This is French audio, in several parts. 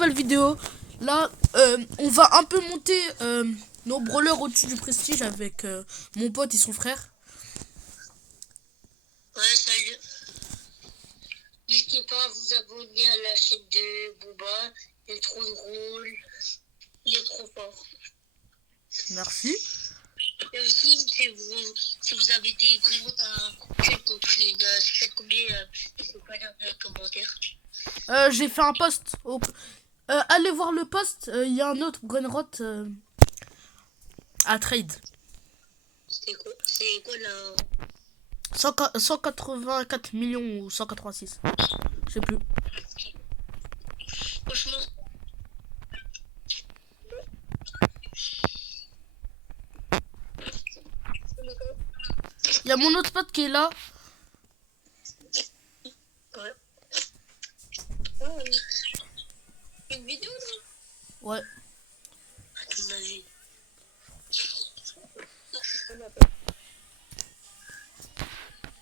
nouvelle vidéo. Là, on va un peu monter nos brawlers au-dessus du prestige avec mon pote et son frère. Ouais, salut. N'hésitez pas à vous abonner à la chaîne de Booba. Il est trop drôle. Il est trop fort. Merci. Et aussi, si vous avez des grégottes à faire contre une faites combien, n'hésitez pas dans les commentaires. J'ai fait un post. Allez voir le post. Il y a un autre Brainrot à trade. C'est quoi là 184 millions ou 186. Je sais plus. Franchement. Il y a mon autre pote qui est là. Ouais. Une vidéo là Ouais. Vas-y.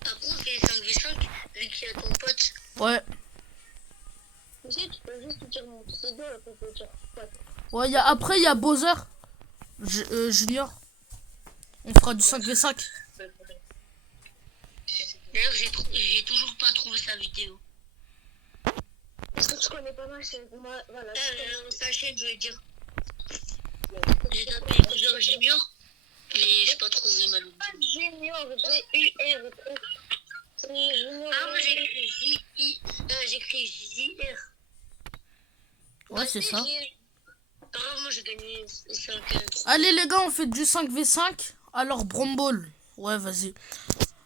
Après, on fait 5v5 vu qu'il y a ton pote. Ouais. Tu sais, tu peux juste dire mon pseudo là pour te dire pote. Ouais, après, il y a Bowser. Junior. On fera du 5v5. D'ailleurs, j'ai toujours pas trouvé sa vidéo. Est-ce que tu connais pas ma chaîne? Moi, voilà. Sa chaîne, je veux dire. J'ai tapé Bowser Junior, mais j'ai pas trouvé ma vidéo. Junior, G-U-R. Ah, moi j'ai écrit J-R. Ouais, c'est ça. Moi j'ai gagné 5. Allez les gars, on fait du 5v5. Alors Bramble. Ouais, vas-y.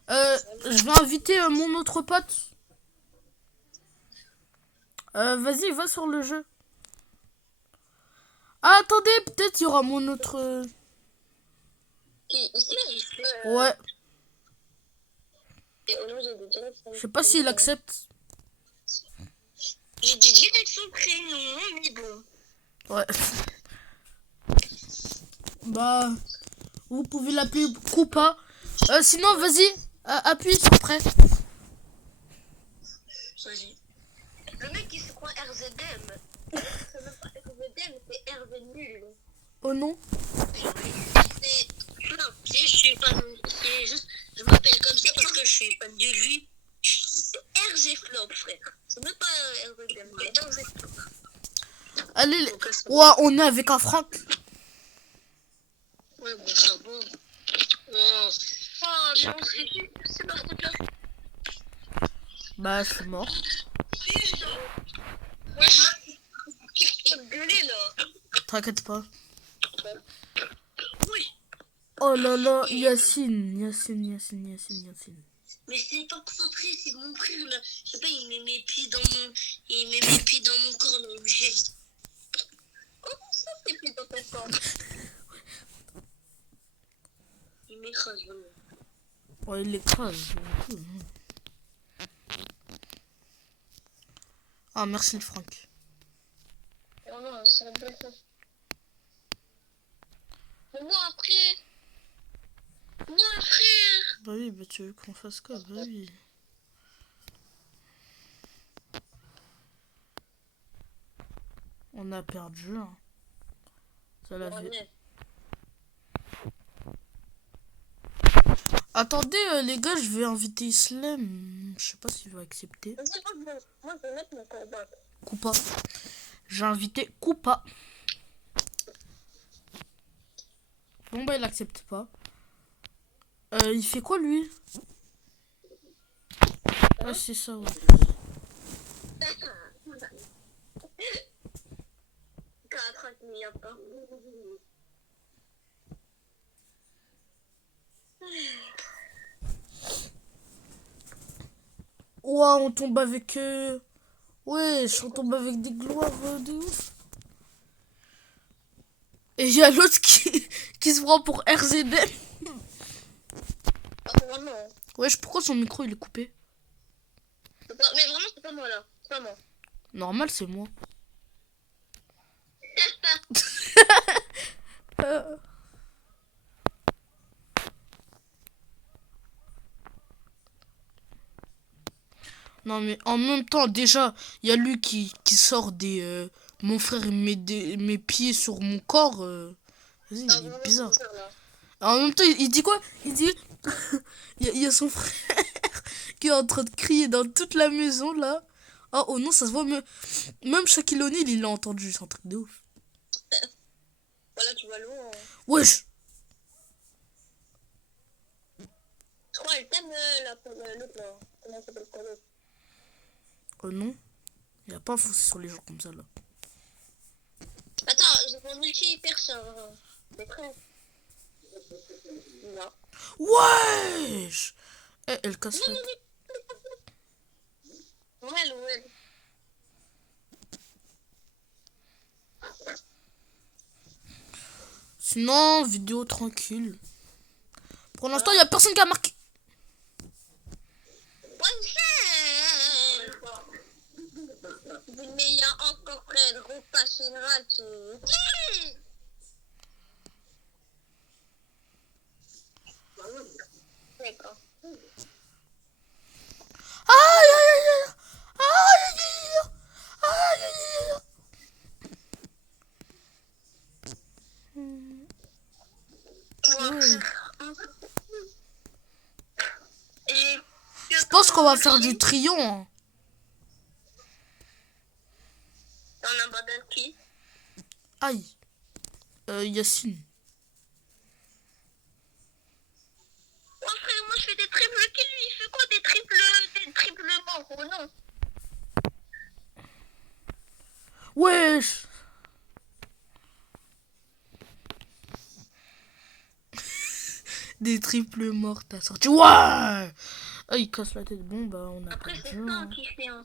Je vais inviter mon autre pote. Vas-y, va sur le jeu. Ah, attendez, peut-être il y aura mon autre... Ouais. Je sais pas s'il accepte. J'ai dit direct son prénom, mais bon. Ouais. Bah, vous pouvez l'appeler Koopa. Sinon, vas-y, appuie sur prêt. Vas-y. Le mec il se croit RZM. C'est même pas RZM, c'est Hervé Nul. Oh non. Non, je suis fan. C'est juste, je m'appelle comme ça parce que je suis fan de lui. C'est RG Flop, frère. C'est même pas RZM, c'est RG Flop. Allez, ouais, on est avec un Franck. Ouais, bon, ça va. Oh, mais on serait qui? C'est par contre là. Bah, je suis mort. Ouais, qu'est-ce que gueuler là? T'inquiète pas. Oui. Oh là là, Yacine. Mais c'est pas concentré, c'est mon frère là. Je sais pas, il met mes pieds dans mon corps là, il me jette. Comment ça, tes pieds dans ton corps? Il m'écrase vraiment. Ouais, il écrase. Ah, merci le Franck. Oh non, c'est un bel sens. Mais moi après. Bah oui, bah tu veux qu'on fasse quoi? Bah oui. On a perdu. Hein. Ça l'a fait. Attendez les gars, je vais inviter Islam. Je sais pas s'il va accepter. Moi je vais mettre mon combat. Koopa. J'ai invité Koopa. Bon bah il accepte pas. Il fait quoi lui? Ah c'est ça ouais. Ouah, on tombe avec... Ouais, on tombe avec des gloires de ouf. Et il y a l'autre qui se prend pour RZD. Wesh, pourquoi son micro il est coupé? Mais vraiment, c'est pas moi là. C'est pas moi. Normal, c'est moi. Non, mais en même temps, déjà, il y a lui qui sort des... mon frère, il met mes pieds sur mon corps. Vas-y, Ah, il est vraiment, c'est bizarre. bizarre, là. En même temps, il dit quoi? Il dit... il y a son frère qui est en train de crier dans toute la maison, là. Oh non, ça se voit. Même Shaquille O'Neal, il l'a entendu. C'est un truc de ouf. Voilà, tu vas loin. Wesh! Je crois elle t'aime, l'autre, là. Comment ça s'appelle, quoi, l'autre? Oh non. Il a pas foncé sur les gens comme ça, là. Attends, j'ai mon multi hyper ça. C'est prêt? Non. Wesh! Eh, elle casse la... Ouais. Sinon, vidéo tranquille. Pour l'instant, il y a personne qui a marqué. Mais il y a encore plein de repas général. D'accord. Aïe, aïe, aïe, aïe. Aïe, aïe, aïe. Aïe, aïe, aïe. Je pense qu'on va faire du trio. Hein. On abandonne qui? Aïe. Yacine. Oh frère, moi je fais des triples kills, lui il fait quoi des triples morts, oh non. Wesh. Des triples morts, t'as sorti. Ouais. Ah, il casse la tête. Bon, bah, on a Après c'est perdu. ça Hein. qui fait un.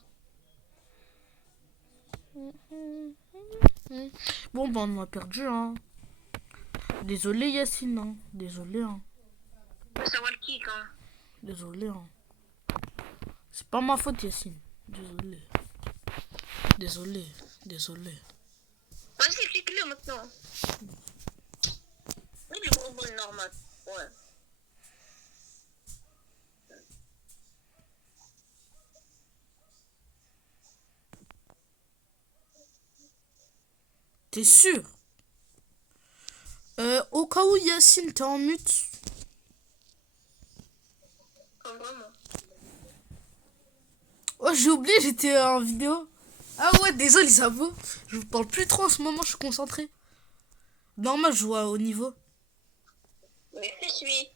Bon, bah, on a perdu. Hein. Désolé, Yacine. Hein. Désolé. Hein. Ça va le kick hein. Désolé. Hein. C'est pas ma faute, Yacine. Désolé. Désolé. Vas-y, clique-le maintenant. Oui, du gros bon normal. Ouais. T'es sûr? Au cas où Yacine, t'es en mute. Oh, vraiment. Oh, j'ai oublié, j'étais en vidéo. Ah ouais, désolé, ça vaut. Je vous parle plus trop en ce moment, je suis concentré. Normal, je joue à haut niveau. Mais je suis.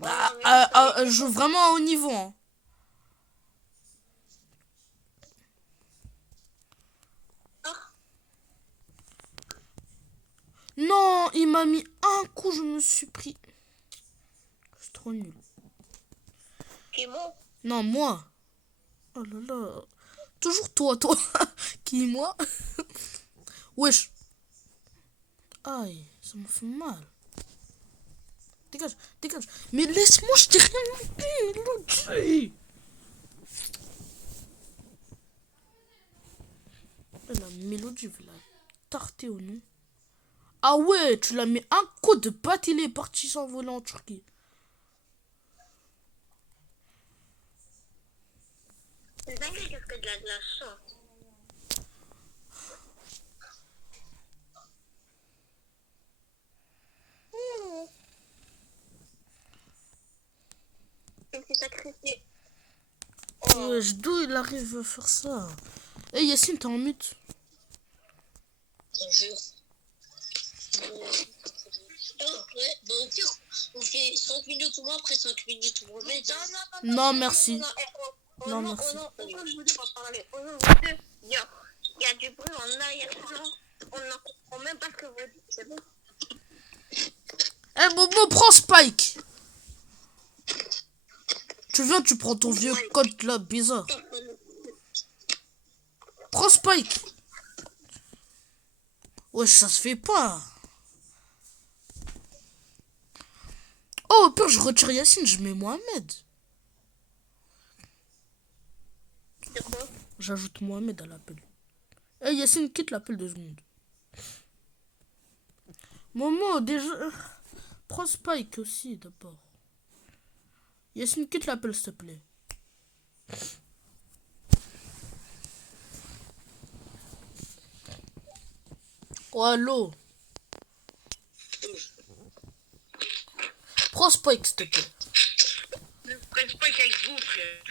Je joue vraiment à haut niveau. Hein. Non, il m'a mis un coup, je me suis pris. C'est trop nul. Qui est bon? Non, moi. Oh là là. Toujours toi. Qui, moi? Wesh. Aïe, ça me fait mal. Dégage. Mais laisse-moi, je t'ai rien dit. La mélodie, je vais la tarter au nom. Ah ouais, tu l'as mis un coup de batte, il est parti s'envoler en Turquie. C'est dingue, qu'est-ce que de la chance. Il s'est sacrifié. Wesh, d'où il arrive à faire ça? Eh Yacine, t'es en mute. Bonjour. Ouais, bon, au pire, on fait 5 minutes ou moins, après 5 minutes ou moins. Non, merci. Non, merci. Il y a du bruit en arrière-plan. On n'en comprend même pas ce que vous dites. C'est bon. Eh Bobo, prends Spike. Tu viens, tu prends ton vieux code là, bizarre. Prends Spike. Wesh, ça se fait pas. Oh, au pire, je retire Yacine, je mets Mohamed. C'est quoi? J'ajoute Mohamed à l'appel. Eh Yacine, quitte l'appel 2 secondes. Momo, déjà... Prends Spike aussi, d'abord. Yacine, quitte l'appel, s'il te plaît. Oh, allô. Prends Spike, s'il te plaît. Prends Spike avec vous, frère.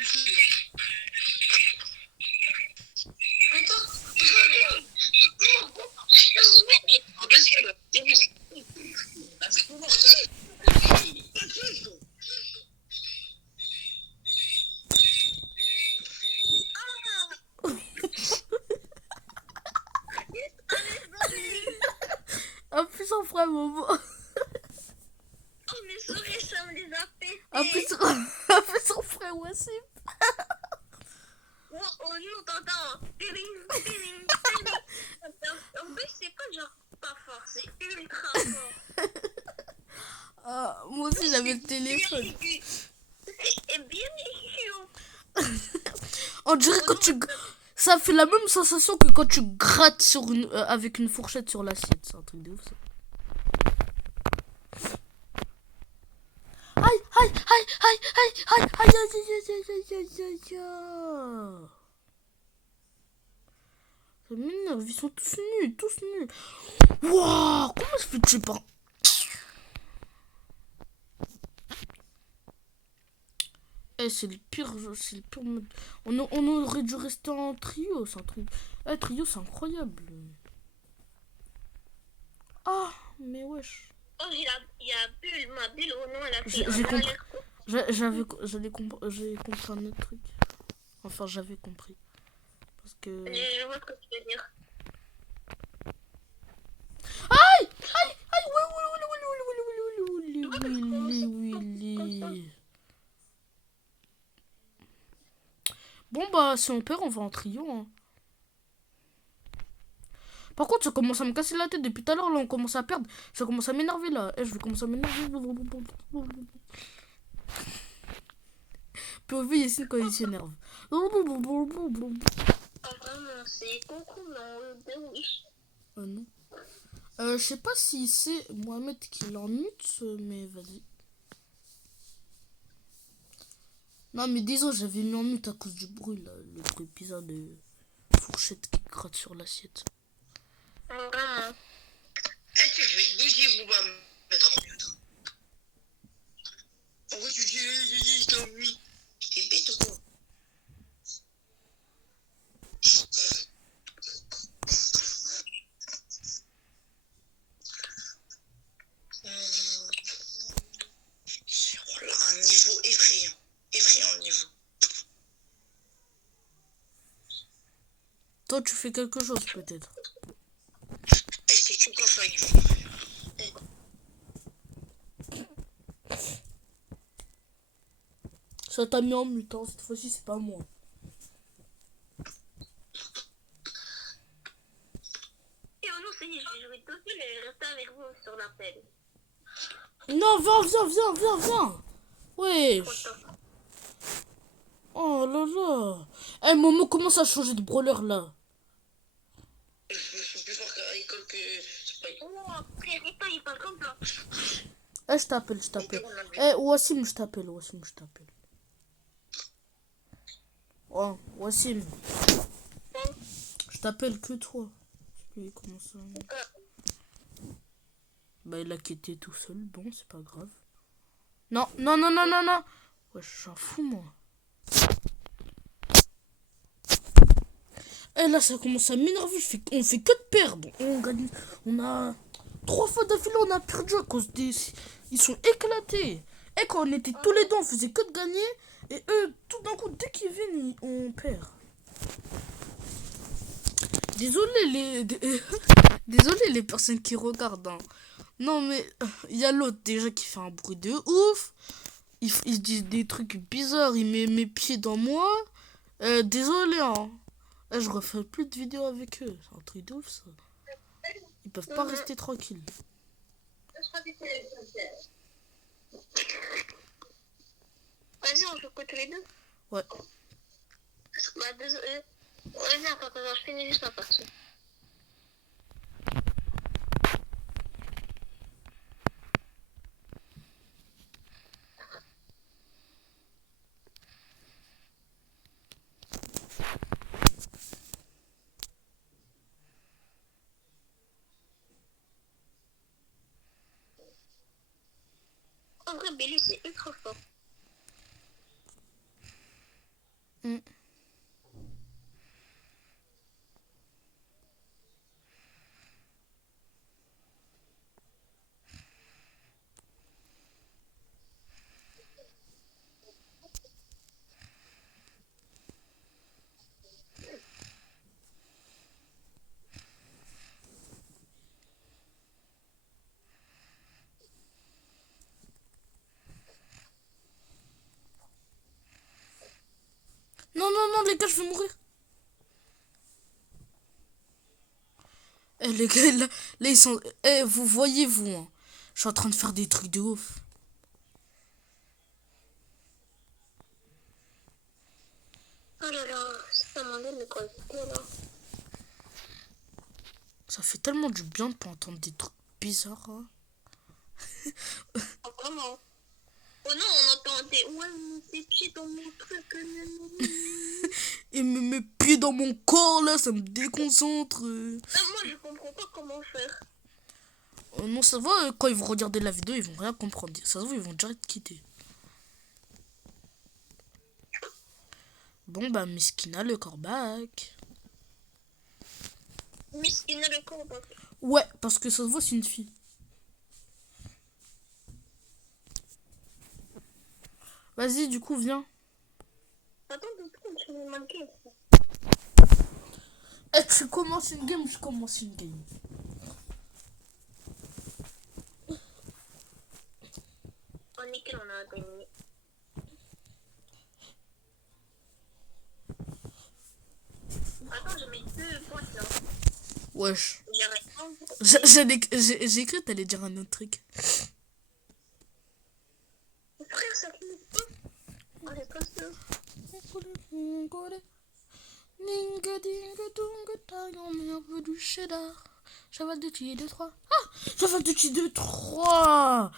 En plus, on fera un moment. Oh, mes souris, ça me les a pété. En plus, on fera Wassim. Oh non, t'entends. Tiling, tiling, tiling. En plus, c'est pas genre pas fort, c'est ultra fort. Ah, moi aussi, j'avais le téléphone. Et bien idiot. On dirait que ça fait la même sensation que quand tu grattes avec une fourchette sur l'assiette. C'est un truc de ouf, ça. Aïe, aïe, aïe, aïe, aïe, aïe, aïe, aïe, aïe, aïe, aïe, aïe. Ça m'énerve, ils sont tous nuls, tous nuls. Wouah, comment je fais tuer pas? Eh, c'est le pire jeu, c'est le pire mode. On aurait dû rester en trio, c'est un truc. Eh, trio, c'est incroyable. Ah, mais wesh. Oh, il y a Bulle, ma Bulle, oh non, elle a fait J'ai un compris. aller-retour. J'ai compris un autre truc. Enfin, j'avais compris. Parce que. Je vois ce que tu veux dire. Aïe! Aïe! Aïe! Oui. Bon, bah, si on perd, on va en trio. Hein. Par contre, ça commence à me casser la tête depuis tout à l'heure. Là, on commence à perdre. Ça commence à m'énerver là. Eh, je vais commencer à m'énerver. POV Yacine quand il s'énerve. Ah, vraiment, c'est coucou, non, oui. Oh non. Je sais pas si c'est Mohamed qui l'en mute, mais vas-y. Non, mais disons, j'avais mis en mute à cause du bruit là. Le bruit bizarre de fourchette qui gratte sur l'assiette. Vraiment. Est-ce que je vais bouger ou pas me mettre en mute? Pourquoi tu dis je t'ennuie? T'es bête ou quoi? Sur là, un niveau effrayant. Effrayant le niveau. Toi, tu fais quelque chose peut-être. Est-ce que tu coffres un niveau? Ça t'a mis en mute, hein. Cette fois-ci, c'est pas moi. Et oh non, ça y est, je vais jouer tout seul et rester avec vous sur l'appel. Non, viens. Wesh. Oh là là. Eh, Momo commence à changer de brawler là. Je suis plus fort à l'école que Spike. Oh, frère, il parle comme ça. Eh, je t'appelle. Eh, Wassim, je t'appelle. Oh, Wassim. Je t'appelle que toi. Lui, comment ça? Bah, il a quitté tout seul. Bon, c'est pas grave. Non. Ouais, j'en fous, moi. Eh, là, ça commence à m'énerver. On fait que de perdre. On gagne. On a 3 fois d'affilée, on a perdu à cause des. Ils sont éclatés. Et quand on était tous les deux, on faisait que de gagner. Et eux, tout d'un coup, dès qu'ils viennent, on perd. Désolé les personnes qui regardent. Hein. Non, mais il y a l'autre déjà qui fait un bruit de ouf. Il dit des trucs bizarres. Il met mes pieds dans moi. Désolé, hein. Je refais plus de vidéos avec eux. C'est un truc de ouf, ça. Ils peuvent pas rester tranquilles. Vas-y, on joue que tous les deux. Ouais. Bah, désolé. Vas-y, attends, je finis juste ma partie. En vrai, Billy, c'est ultra fort. Mm. Non, non, non, les gars, je vais mourir. Eh, les gars, là, ils sont... Eh, vous voyez, vous, hein. Je suis en train de faire des trucs de ouf. Oh là là, c'est un moment mais quoi, là. Ça fait tellement du bien de pas entendre des trucs bizarres. Hein. Oh, vraiment. Oh non, on entend des... Ouais, tes pieds dans mon truc. Il me met pied dans mon corps, là, ça me déconcentre. Moi, je comprends pas comment faire. Non, ça va, quand ils vont regarder la vidéo, ils vont rien comprendre. Ça se voit, ils vont direct quitter. Bon, bah, Miskina, le corbac. Miskina, le corbac. Ouais, parce que ça se voit, c'est une fille. Vas-y, du coup, viens. Attends, deux secondes, je vais manquer. Eh, tu commences une game, je commence une game. Oh, nickel, on a gagné. Attends, je mets deux points là. Wesh. J'arrête. J'ai cru que t'allais dire un autre truc. Frère, ça finit pas. Oh, j'ai pas ça. Du cheddar. Cheval de tir de 3. Ah, cheval de tir de 3.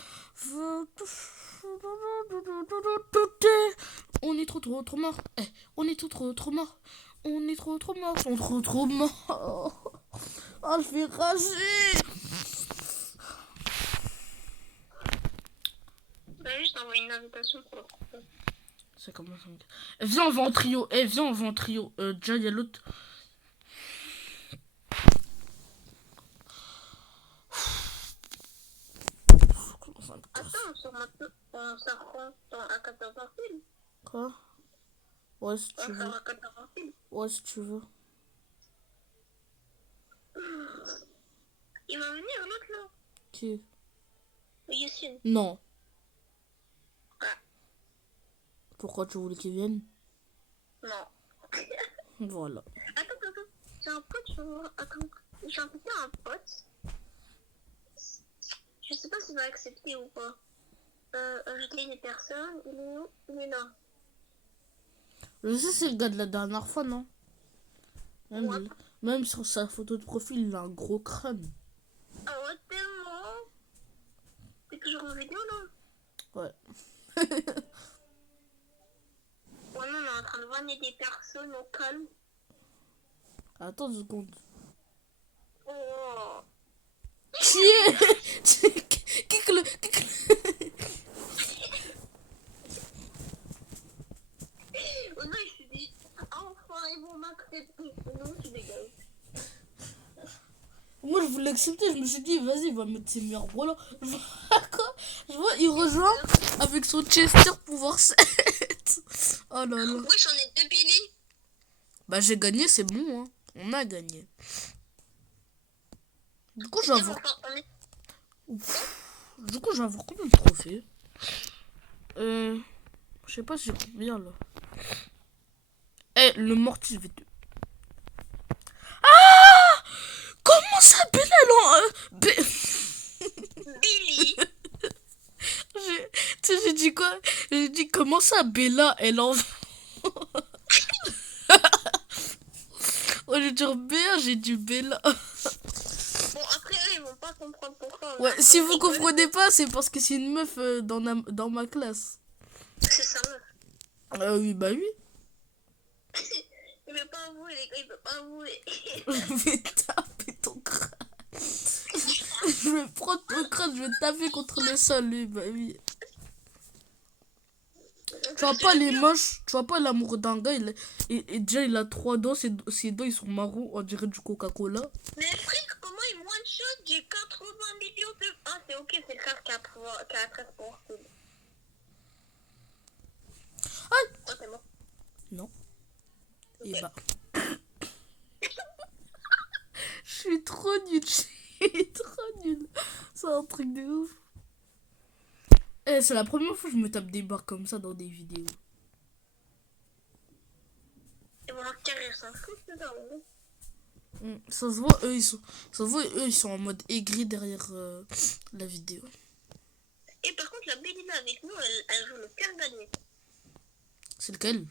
On est trop mort. Eh, on est trop mort. On est trop mort. On est trop mort. Oh, je vais rager. Bah, juste envoyer une invitation pour le groupe. Ça commence à... Viens, on va en trio. Eh, viens, on va en trio. Déjà, il y a l'autre. Attends, sur maintenant, on s'affronte à 14h pile. Quoi? Ouais, si tu veux. À 14h pile. Ouais, si tu veux. Il va venir l'autre là. Qui? Yassine. Non. Ah. Pourquoi tu voulais qu'il vienne? Non. Voilà. Attends. J'ai un pote, attends. J'ai invité un pote. Je sais pas s'il va accepter ou pas. Ajouter une personne. Il est où? Il est là. Je sais, c'est le gars de la dernière fois, non? Même, Ouais. même sur sa photo de profil, il a un gros crâne. Ah ouais, tellement. T'es toujours en vidéo là? Ouais. Ouais, non, on est en train de vanner des personnes au calme. Attends 2 secondes. Oh. Qui est? Kick-le. Oh non, je suis dit, enfin, ils vont m'accepter. Non, tu dégages. Moi, je voulais accepter. Je me suis dit, vas-y, il va mettre ses meilleurs bras là. Je vois quoi? Je vois, il rejoint avec son Chester pouvoir 7. Oh là là. Oui, j'en ai 2 Billy. Bah, j'ai gagné, c'est bon, hein. On a gagné. Du coup, je vais avoir... Du coup, je vais avoir combien de trophées? Je sais pas si j'ai combien, là. Eh, le mortier, je vais te... Ah! Comment ça, Bella, Billy. Tu sais, j'ai dit quoi? J'ai dit, comment ça, Bella, elle en... Au lieu de dire Béa, j'ai dit Bella. Bon, après, eux, ils vont pas comprendre pourquoi. Ouais, si vous comprenez pas, c'est parce que c'est une meuf dans ma classe. C'est sa meuf. Oui, bah oui. Il veut pas avouer, les gars, il veut pas avouer. Je vais taper ton crâne. Je vais prendre ton crâne, je vais taper contre le sol, lui, bah oui. Tu vois pas les manches, tu vois pas l'amour d'un gars, et déjà il a 3 dents, ses dents ils sont marrons, on dirait du Coca-Cola. Mais frère, comment il one-shot? J'ai 80 millions de... Ah, c'est ok, c'est le frère qui a 13 pour Ah oh, c'est bon. non. Okay. Et bah. Je suis trop nulle, je suis trop nulle. C'est un truc de ouf. Eh, c'est la première fois que je me tape des barres comme ça dans des vidéos. Et mon carrière s'en fout, c'est ça, Ça se voit, eux ils sont en mode aigri derrière la vidéo. Et par contre, la Bélina avec nous, elle joue le pire gagné. C'est lequel?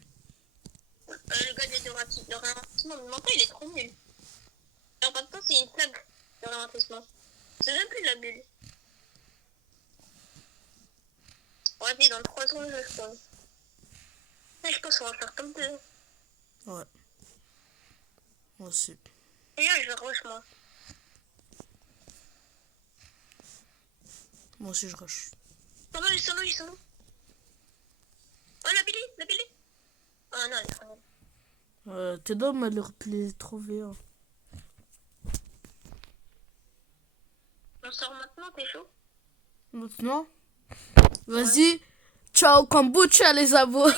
Le gagné de ralentissement, le mental il est trop nul. Alors maintenant, c'est une flag de ralentissement. C'est même plus de la bulle. Vas-y, dans 3 secondes, je spawn. Je pense qu'on va faire comme deux. Ouais. Moi aussi. Et là, je vais rush, moi. Moi aussi je rush. Oh non, ils sont là. Oh, la Billy. Oh non, elle est trop nulle. T'es d'homme à leur plaît trop V1. On sort maintenant, t'es chaud? Maintenant? Vas-y. Ciao kombucha les abos.